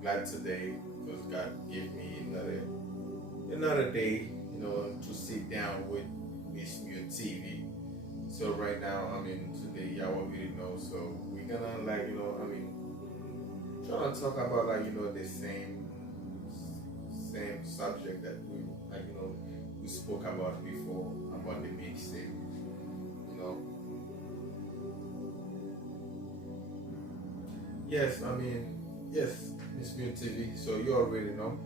glad today because God gave me another day, to sit down with Miss Mute TV. So right now, today y'all already know. So we're gonna trying to talk about the same subject that we spoke about before about the mixtape. You know, yes, yes, Miss Mute TV. So you already know.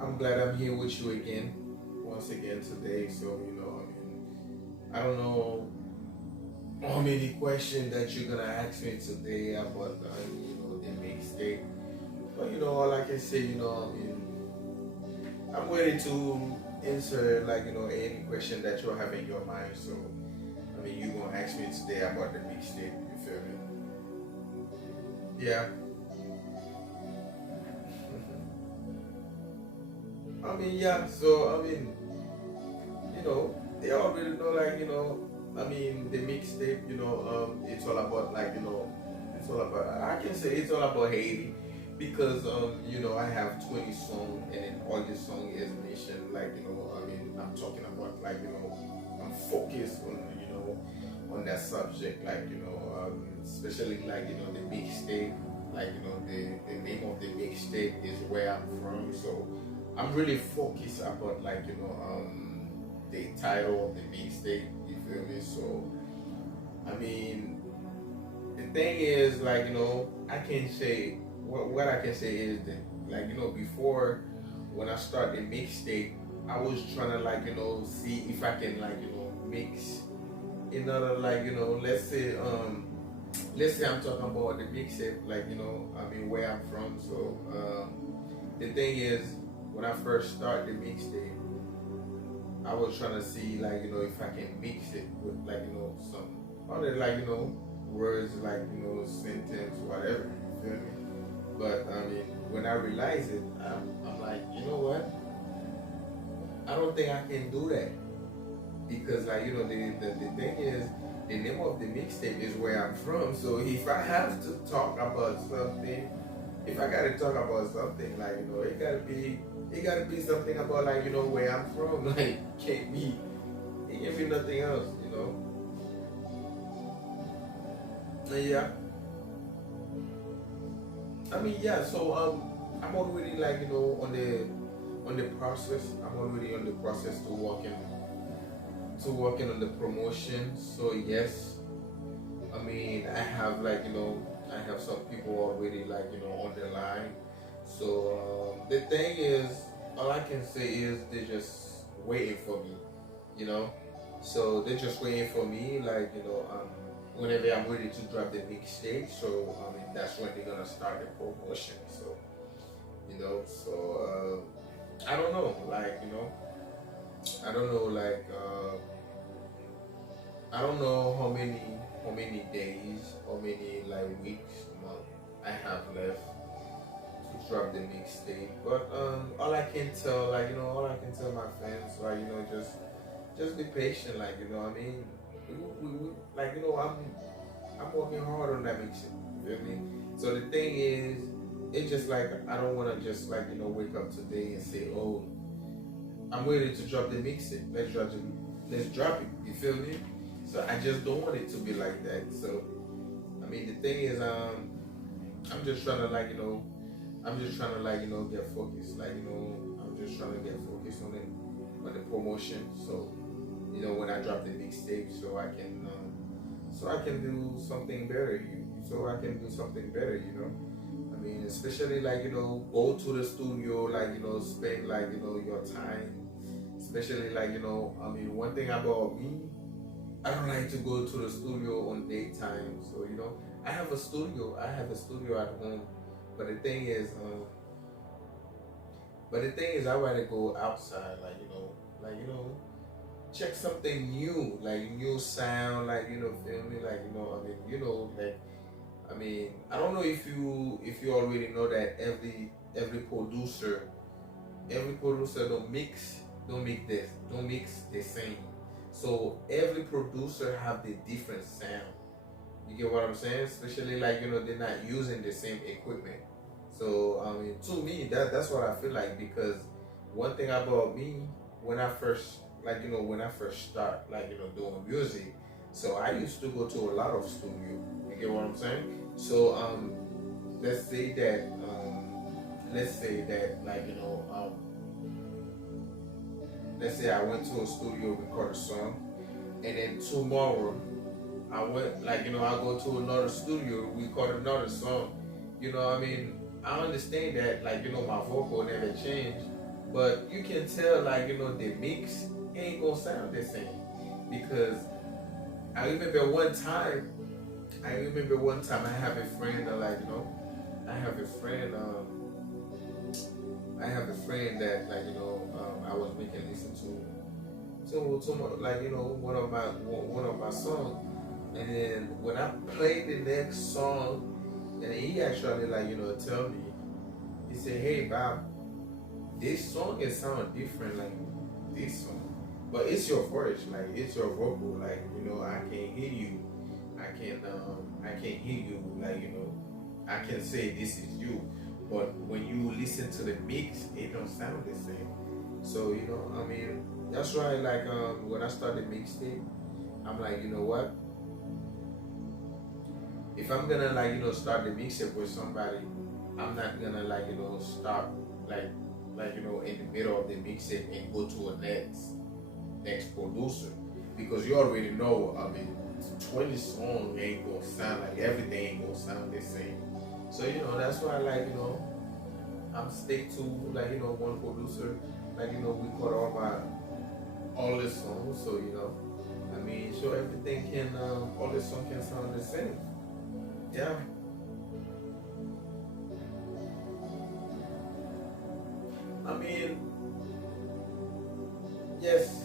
I'm glad I'm here with you again, once again today. So I don't know how many questions that you're gonna ask me today about the mixtape. But all I can say, I'm ready to answer any question that you have in your mind. So you're gonna ask me today about the mixtape. You feel me? Yeah. Yeah. So they already know the mixtape. It's all about it's all about. I can say it's all about Haiti because I have 20 songs and then all this song is mentioned I'm talking about I'm focused on on that subject especially the mixtape the name of the mixtape is where I'm from, so I'm really focused about the title of the mixtape. You feel me? So I mean the thing is I can say what I can say is that before when I start the mixtape I was trying to see if I can mix another let's say I'm talking about the mixtape where I'm from. So the thing is when I first started the mixtape I was trying to see if I can mix it with some other words sentence whatever. You feel me? But when I realized it, I'm like, you know what? I don't think I can do that because the thing is the name of the mixtape is where I'm from. So if I have to talk about something, if I gotta talk about something it gotta be something about where I'm from. It can't be nothing else. Yeah. Yeah. So I'm already on the process. I'm already on the process to working on the promotion. So yes, I have I have some people already on the line. So the thing is, all I can say is they're just waiting for me. You know, so they're just waiting for me. Whenever I'm ready to drop the mixtape, so that's when they're gonna start the promotion. So I don't know, I don't know, I don't know how many days, how many weeks, month I have left to drop the mixtape. But all I can tell, all I can tell my fans, just be patient, I'm working hard on that mixtape. You feel me? So the thing is, it's just I don't want to just wake up today and say, oh, I'm ready to drop the mixtape. Let's drop it. You feel me? So I just don't want it to be like that. So the thing is, I'm just trying to I'm just trying to get focused. I'm just trying to get focused on it, on the promotion. So when I drop the mixtape, so I can do something better. So I can do something better. Especially go to the studio, spend your time. Especially one thing about me, I don't like to go to the studio on daytime. So I have a studio. I have a studio at home. But the thing is, I rather go outside, check something new, new sound, feel me, I don't know if you already know that every producer don't mix the same. So every producer have the different sound. You get what I'm saying? Especially they're not using the same equipment. So I mean, to me, that's what I feel like, because one thing about me, when I first, like, when I first start, like, doing music, so I used to go to a lot of studio. You get what I'm saying? So let's say that like, let's say I went to a studio, record a song, and then tomorrow I went, like, I go to another studio, record another song. I mean, I understand that, like, my vocal never changed, but you can tell, like, the mix ain't gonna sound the same. Because I remember one time, I have a friend that, like, I have a friend, that, like, I was making listen to like, one of my songs. And then when I played the next song, and he actually, like, tell me, he said, "Hey Bob, this song is sound different, like this song, but it's your voice, like it's your vocal, like, I can hear you, I can hear you, like, I can say this is you, but when you listen to the mix, it don't sound the same." So I mean, that's why, like, when I started mixtape, I'm like, you know what? If I'm gonna, like, start the mixtape with somebody, I'm not gonna, like, start, like, in the middle of the mixtape and go to a next producer, because you already know. I mean, 20 songs ain't gonna sound like everything ain't gonna sound the same. So that's why, like, I'm stick to, like, one producer, like, we cut all the songs, so I mean, so everything can, all the songs can sound the same. Yeah. I mean, yes,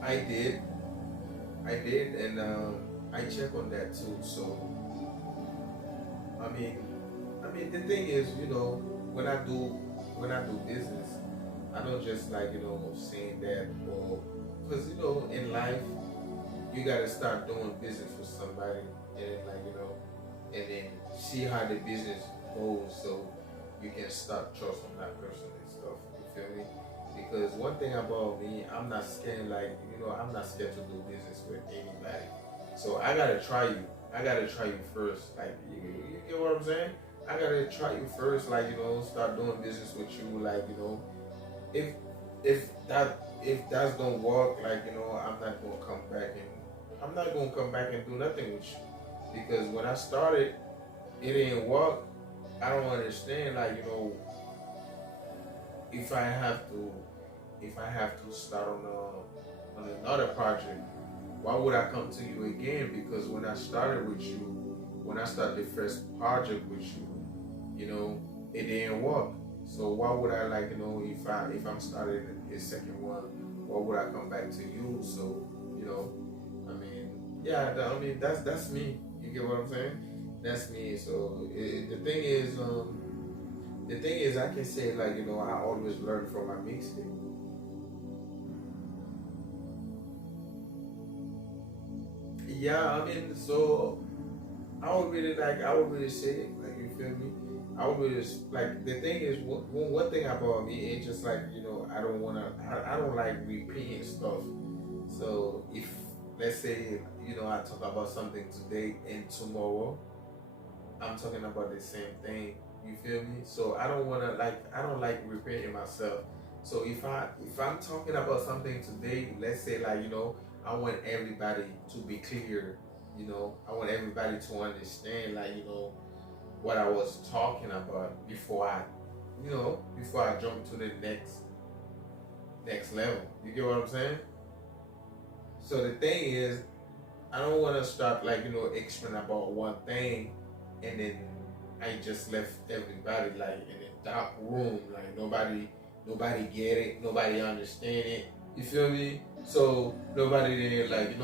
I did. And I check on that too. So, I mean, the thing is, when I do business, I don't just, like, saying that, or because in life you gotta start doing business with somebody, and then, like, and then see how the business goes, so you can start trust on that person and stuff. You feel me? Because one thing about me, I'm not scared. Like, I'm not scared to do business with anybody. So I gotta try you. I gotta try you first. Like, you get what I'm saying? I gotta try you first. Like, start doing business with you. Like, if that's gonna work, like, I'm not gonna come back and do nothing with you, because when I started, it didn't work. I don't understand, like, if I have to start on another project, why would I come to you again? Because when I started with you, when I started the first project with you, it didn't work. So why would I, like, if I'm starting a second one, why would I come back to you? So I mean, yeah, I mean, that's me. You get what I'm saying? That's me. So the thing is, I can say, like, I always learn from my mixtape. Yeah, I mean, so I would really say, like, you feel me? I would really, like, the thing is, one thing about me, it's just like, I don't like repeating stuff. So if, let's say, I talk about something today and tomorrow I'm talking about the same thing. You feel me? So I don't wanna, like, I don't like repeating myself. So if I'm talking about something today, let's say, like, I want everybody to be clear. I want everybody to understand, like, what I was talking about before I jump to the next level. You get what I'm saying? So the thing is, I don't want to start, like, explaining about one thing, and then I just left everybody, like, in a dark room, like nobody get it, nobody understand it. You feel me? So nobody didn't, like,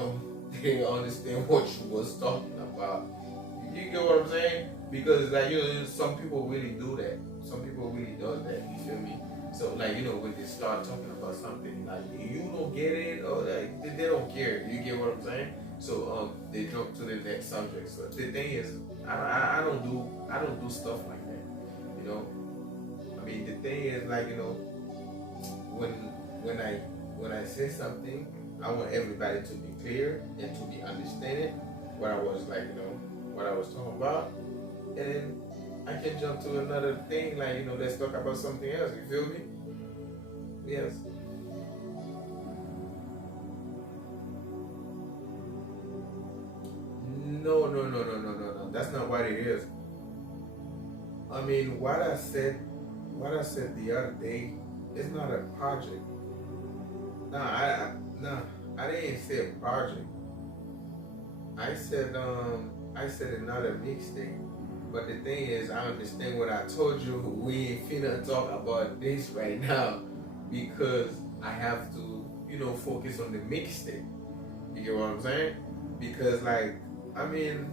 they didn't understand what you was talking about. You get what I'm saying? Because, like, some people really do that. Some people really does that. You feel me? So, like, when they start talking about something, like, you don't get it, or, like, they don't care. You get what I'm saying? So they jump to the next subject. So the thing is, I don't do stuff like that. thing is like, when when I when I say something, I want everybody to be clear and to be understanding what I was like, what I was talking about, and then I can jump to another thing like, let's talk about something else. You feel me? Yes. No, no, no, no, no, no, no. That's not what it is. I mean, what I said the other day is not a project. No, I didn't say a project. I said another mixtape. But the thing is, I understand what I told you. We ain't finna talk about this right now because I have to, focus on the mixtape. You get what I'm saying? Because like, I mean,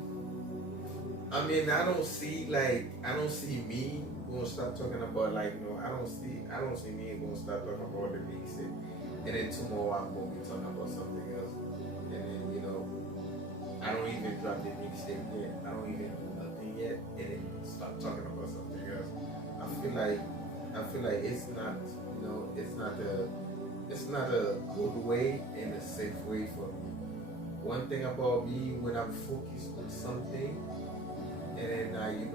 I don't see me gonna start talking about like, I don't see me gonna start talking about the mixtape, and then tomorrow I'm gonna be talking about something else, and then I don't even drop the mixtape yet. I don't even do nothing yet, and then start talking about something else. I feel like it's not, it's not a good way and a safe way for me. One thing about me, when I'm focused on something, and then I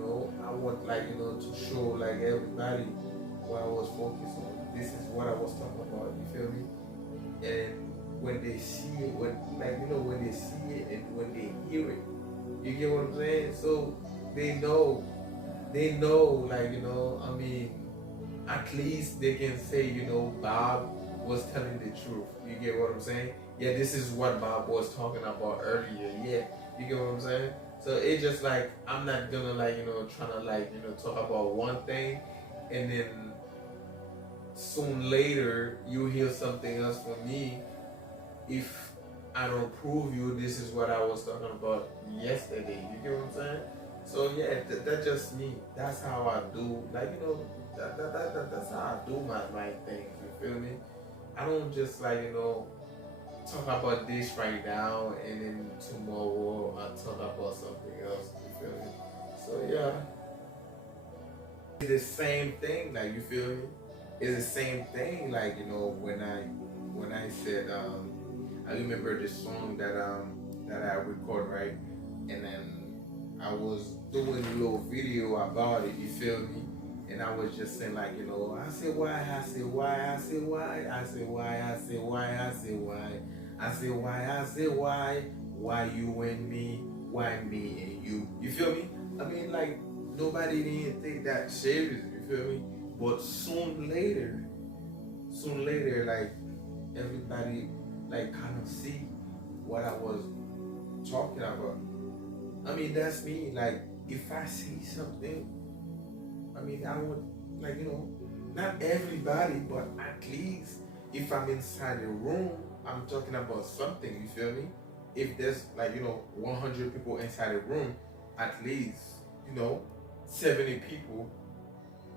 want like to show like everybody what I was focused on. This is what I was talking about. You feel me? And when they see it, when they see it and when they hear it, you get what I'm saying? So they know, like I mean, at least they can say Bob was telling the truth. You get what I'm saying? Yeah, this is what Bob was talking about earlier. Yeah, you get what I'm saying? So it's just like I'm not gonna like trying to like talk about one thing, and then soon later you hear something else from me. If I don't prove you, this is what I was talking about yesterday. You get what I'm saying? So yeah, that's just me. That's how I do. Like that's how I do my things. You feel me? I don't just like talk about this right now and then tomorrow I'll talk about something else. You feel me? So yeah, it's the same thing. Like you feel me? It's the same thing. Like when I said I remember this song that I record, right, and then I was doing a little video about it. You feel me? And I was just saying like, I say why, I say why, I say why, I say why, I say why, I say why, I say why, I say why you and me, why me and you. You feel me? I mean like nobody didn't take that serious, you feel me? But soon later, like everybody like kind of see what I was talking about. I mean that's me. Like if I see something, I mean, I would, like, not everybody, but at least if I'm inside a room, I'm talking about something, you feel me? If there's, like, 100 people inside a room, at least, 70 people,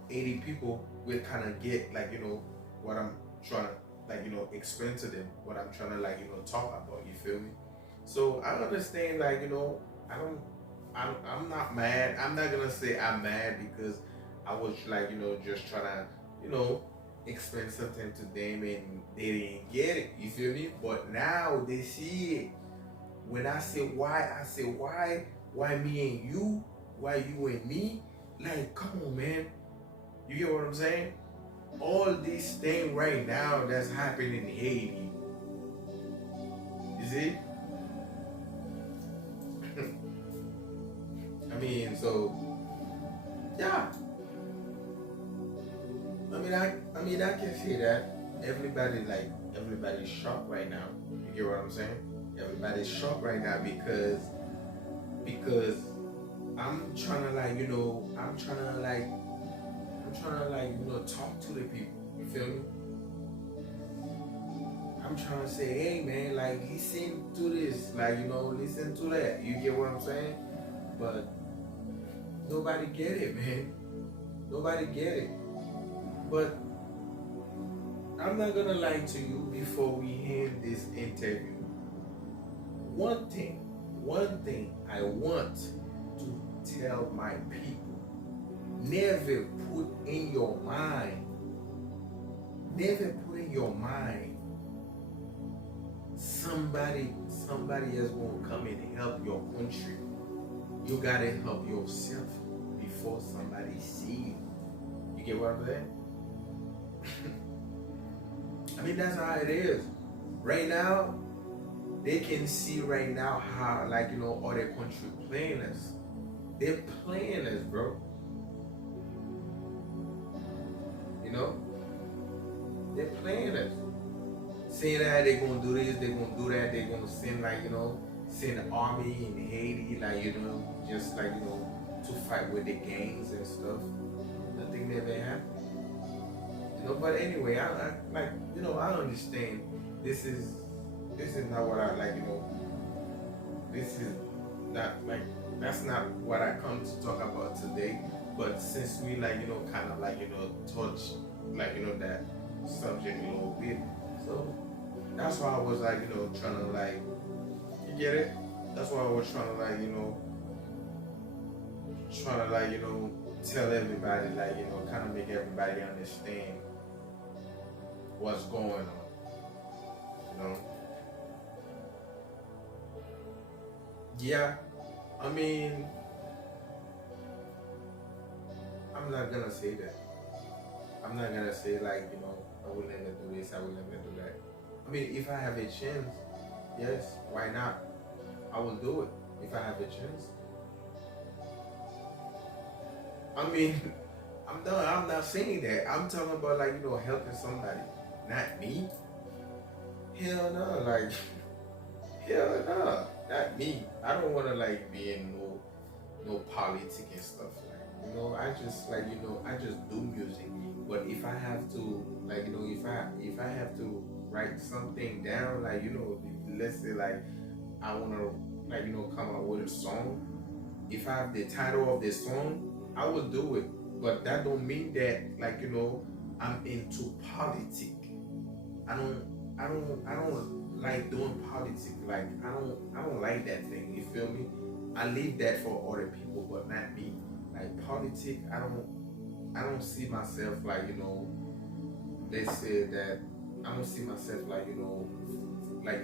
80 people will kind of get, like, what I'm trying to, like, explain to them, what I'm trying to, like, talk about, you feel me? So I understand, like, I'm not mad. I'm not gonna say I'm mad because I was like, just trying to, explain something to them and they didn't get it. You feel me? But now they see it. When I say why me and you? Why you and me? Like, come on, man. You get what I'm saying? All this thing right now that's happening in Haiti. You see? I mean, so yeah. I mean, I can see that everybody's shocked right now. You get what I'm saying? Everybody's shocked right now because I'm trying to like, talk to the people. You feel me? I'm trying to say, hey man, like listen to this, like listen to that. You get what I'm saying? But nobody get it, man. Nobody get it. But I'm not gonna lie to you before we end this interview. One thing I want to tell my people: never put in your mind never put in your mind somebody else gonna come and help your country. You gotta help yourself before somebody see you. You get what I'm saying? I mean, that's how it is. Right now, they can see right now how, like, other country playing us. They're playing us, bro. You know? They're playing us. Saying that they're gonna do this, they're gonna do that, they're gonna send, like, send an army in Haiti, like, just like, to fight with the gangs and stuff. Nothing never happened. But anyway, I like, I understand this is not what I like, this is not like, that's not what I come to talk about today. But since we like, kind of like, touch like, that subject a little bit, so that's why I was like, trying to like, you get it? That's why I was trying to like, tell everybody, like, kind of make everybody understand what's going on, Yeah, I mean, I'm not gonna say that. I'm not gonna say like, I will never do this, I will never do that. I mean, if I have a chance, yes, why not? I will do it if I have a chance. I mean, I'm not saying that. I'm talking about like, helping somebody, not me. Hell no, like, hell no, not me. I don't want to like be in no politics and stuff. Like, I just like, I just do music. But if I have to, like, if I have to write something down, like, let's say like I wanna like, come out with a song. If I have the title of the song, I will do it. But that don't mean that like, I'm into politics. I don't like doing politics. Like I don't like that thing. You feel me? I leave that for other people, but not me. Like politics, I don't see myself like, let's say that I don't see myself like, like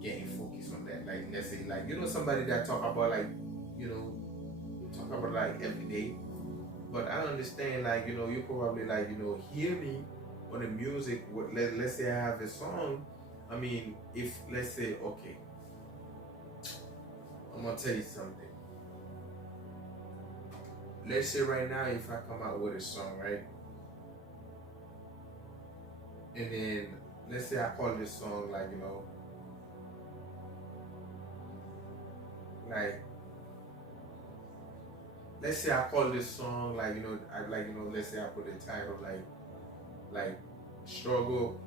getting focused on that. Like let's say like, somebody that talk about like, talk about like every day. But I understand like, you probably like, hear me on the music. Let's say I have a song. I mean, if let's say, okay, I'm gonna tell you something. Let's say right now, if I come out with a song, right? And then let's say I call this song like, like, let's say I call this song like, I like, let's say I put the title like struggle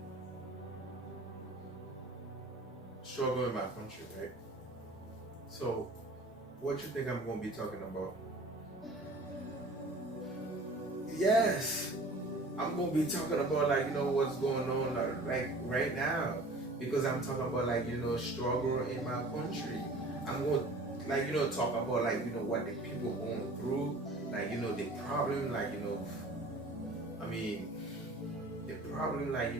in my country, right? So what you think I'm gonna be talking about? Yes, I'm gonna be talking about like, what's going on like right now, because I'm talking about like, struggle in my country. I'm gonna like, talk about like, what the people going through, like, the problem, like, I mean, the problem, like,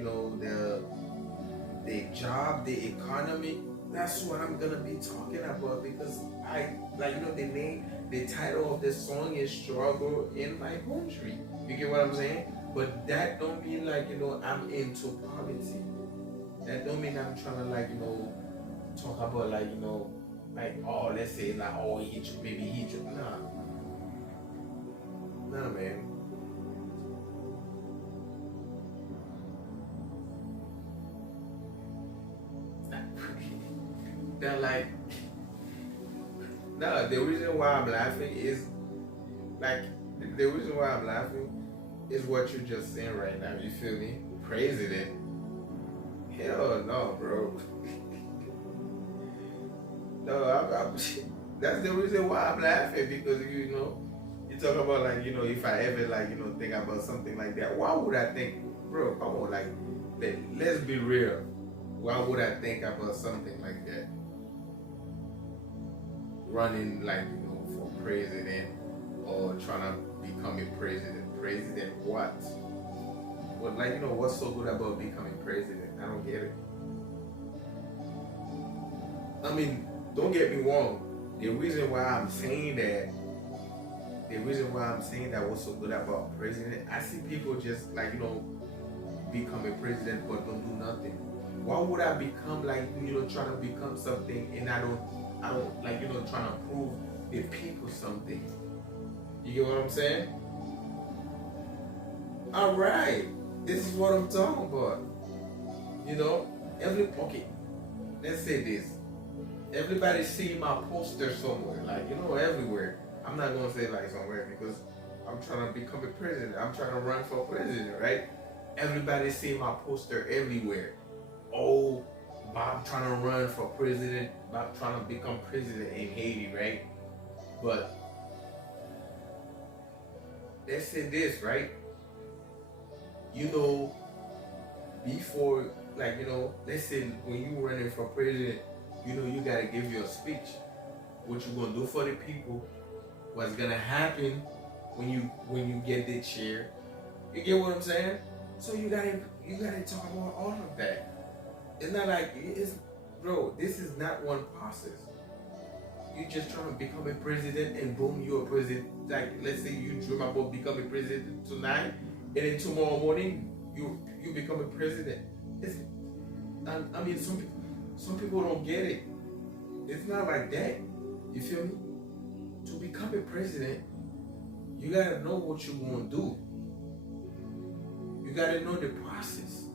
the job, the economy. That's what I'm gonna be talking about, because I like, the title of this song is "Struggle in My Country." You get what I'm saying? But that don't mean like, I'm into politics. That don't mean I'm trying to like, talk about like, like, oh, let's say like, oh, maybe he should. Nah, man. They're like, no, the reason why I'm laughing is like, the reason why I'm laughing is what you're just saying right now. You feel me? President? Hell no, bro. No, that's the reason why I'm laughing, because you talk about like, if I ever like, think about something like that, why would I think, bro? Come on, like, let's be real. Why would I think about something like that? Running like, for president, or trying to become a president. President what? But like, you know, what's so good about becoming president? I don't get it. I mean, don't get me wrong. The reason why I'm saying that, what's so good about president, I see people just like, you know, become a president but don't do nothing. Why would I become like, you know, trying to become something and I don't like, you know, trying to prove the people something. You get what I'm saying? All right, this is what I'm talking about. You know, okay, let's say this. Everybody see my poster somewhere, like, you know, everywhere. I'm not gonna say like somewhere because I'm trying to become a president. I'm trying to run for president, right? Everybody see my poster everywhere. Oh, Bob trying to run for president. Bob trying to become president in Haiti, right? But let's say this, right? You know, before, like, you know, let's say when you running for president, you know, you gotta give your speech. What you gonna do for the people? What's gonna happen when you get the chair? You get what I'm saying? So you gotta talk about all of that. It's not like bro. This is not one process. You just trying to become a president and boom, you're a president. Like, let's say you dream about becoming president tonight, and then tomorrow morning you become a president. I mean, some people don't get it. It's not like that. You feel me? To become a president, you gotta know what you're gonna do. You gotta know the process.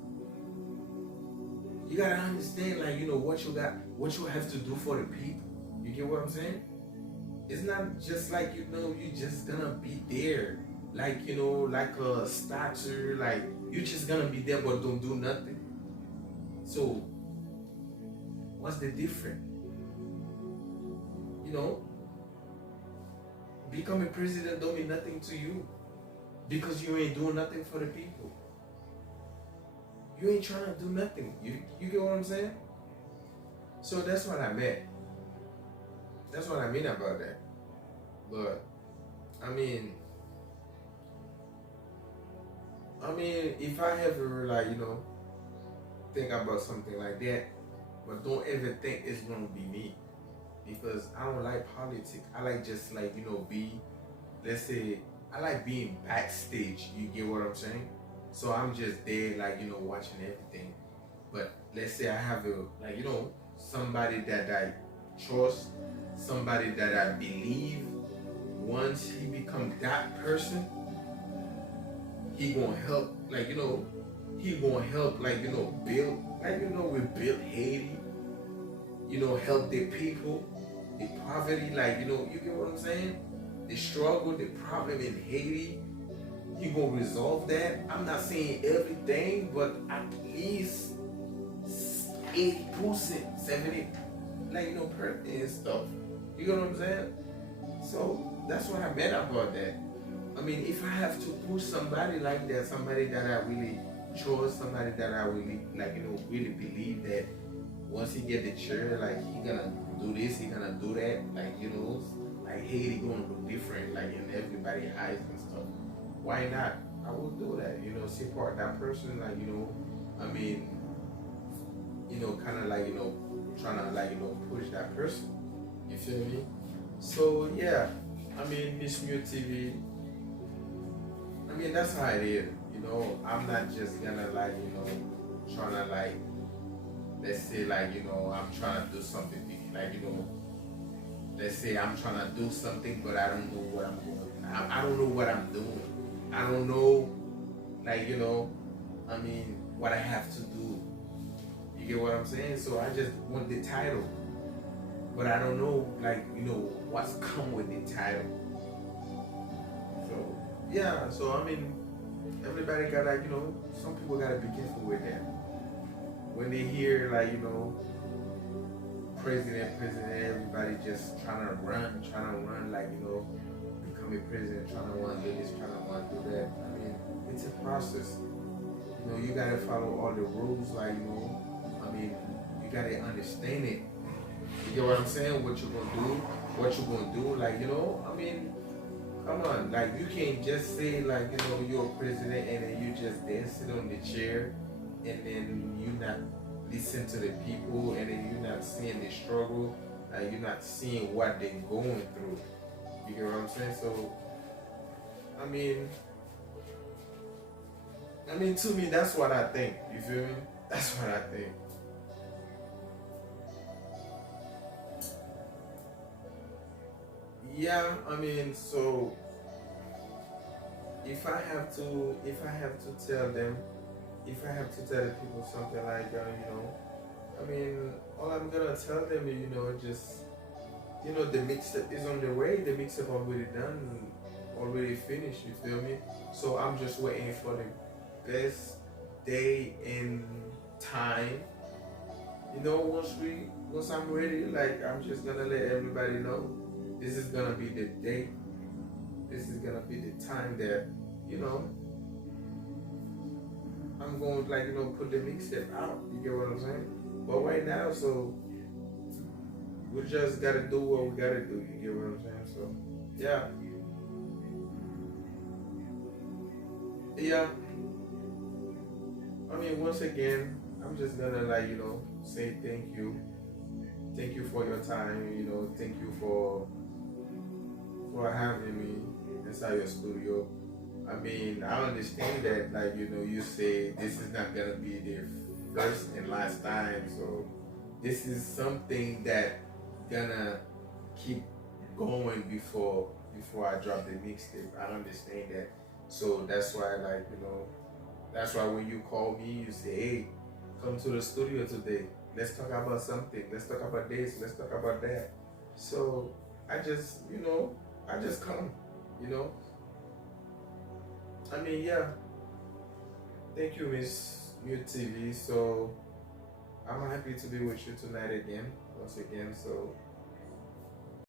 You gotta understand, like, you know, what you have to do for the people. You get what I'm saying? It's not just like, you know, you just gonna be there, like, you know, like a statue, like you're just gonna be there but don't do nothing. So what's the difference? You know, becoming president don't mean nothing to you because you ain't doing nothing for the people. You ain't trying to do nothing. You get what I'm saying? So that's what I meant. That's what I mean about that. But I mean, if I ever, like, you know, think about something like that, but don't ever think it's gonna be me, because I don't like politics. I like just, like, you know, let's say I like being backstage. You get what I'm saying? So I'm just there, like, you know, watching everything. But let's say I have like, you know, somebody that I trust, somebody that I believe. Once he become that person, he gonna help, like, you know, like, you know, build, like, you know, we built Haiti, you know, help the people, the poverty, like, you know, you get what I'm saying? The struggle, the problem in Haiti, he gonna resolve that. I'm not saying everything, but at least 80%, 70%, like, you know, and stuff. You get what I'm saying? So that's what I meant about that. I mean, if I have to push somebody like that, somebody that I really trust, somebody that I really, like, you know, really believe that once he get the chair, like, he gonna do this, he gonna do that, like, you know, like Haiti gonna look different, like, in everybody's eyes and stuff. Why not? I will do that, you know, support that person, like, you know, I mean, you know, kind of like, you know, trying to, like, you know, push that person. You feel me? So yeah, I mean, Miss Mute TV, I mean, that's how it is, you know. I'm not just gonna, like, you know, trying to, like, let's say, like, you know, I'm trying to do something, like, you know, let's say I'm trying to do something, but I don't know what I'm doing. I don't know what I'm doing. I don't know, like, you know, I mean, what I have to do. You get what I'm saying? So I just want the title, but I don't know, like, you know, what's come with the title. So yeah, so I mean, everybody gotta, you know, some people gotta be careful with that. When they hear, like, you know, president, everybody just trying to run, like, you know, become a president, trying to want to do this, trying to want to do that. I mean, it's a process. You know, you gotta follow all the rules, like, you know, I mean, you gotta understand it. You get what I'm saying? What you're gonna do, like, you know, I mean, Come on, like you can't just say like you're president and then you just dancing on the chair, and then you not listen to the people, and then you're not seeing the struggle, and you're not seeing what they're going through. You get what I'm saying? So I mean, to me, that's what I think. You feel me? That's what I think. Yeah, so if I have to tell them, if I have to tell the people something like, all I'm gonna tell them is, just, the mixtape is on the way. The mixtape already done, already finished. You feel me? So I'm just waiting for the best day and time. Once I'm ready, like I'm just gonna let everybody know this is gonna be the day. This is gonna be the time that I'm going to put the mixtape out. You get what I'm saying? But right now, so we just gotta do what we gotta do. You get what I'm saying? So yeah. Once again, I'm just gonna say thank you. Thank you for your time. Thank you for having me inside your studio. I understand that you say this is not gonna be the first and last time. So this is something that gonna keep going before I drop the mixtape. I understand that. So that's why that's why when you call me, you say, hey, come to the studio today. Let's talk about something. Let's talk about this. Let's talk about that. So I just come, yeah. Thank you, Miss Mute TV. So I'm happy to be with you tonight again, once again. So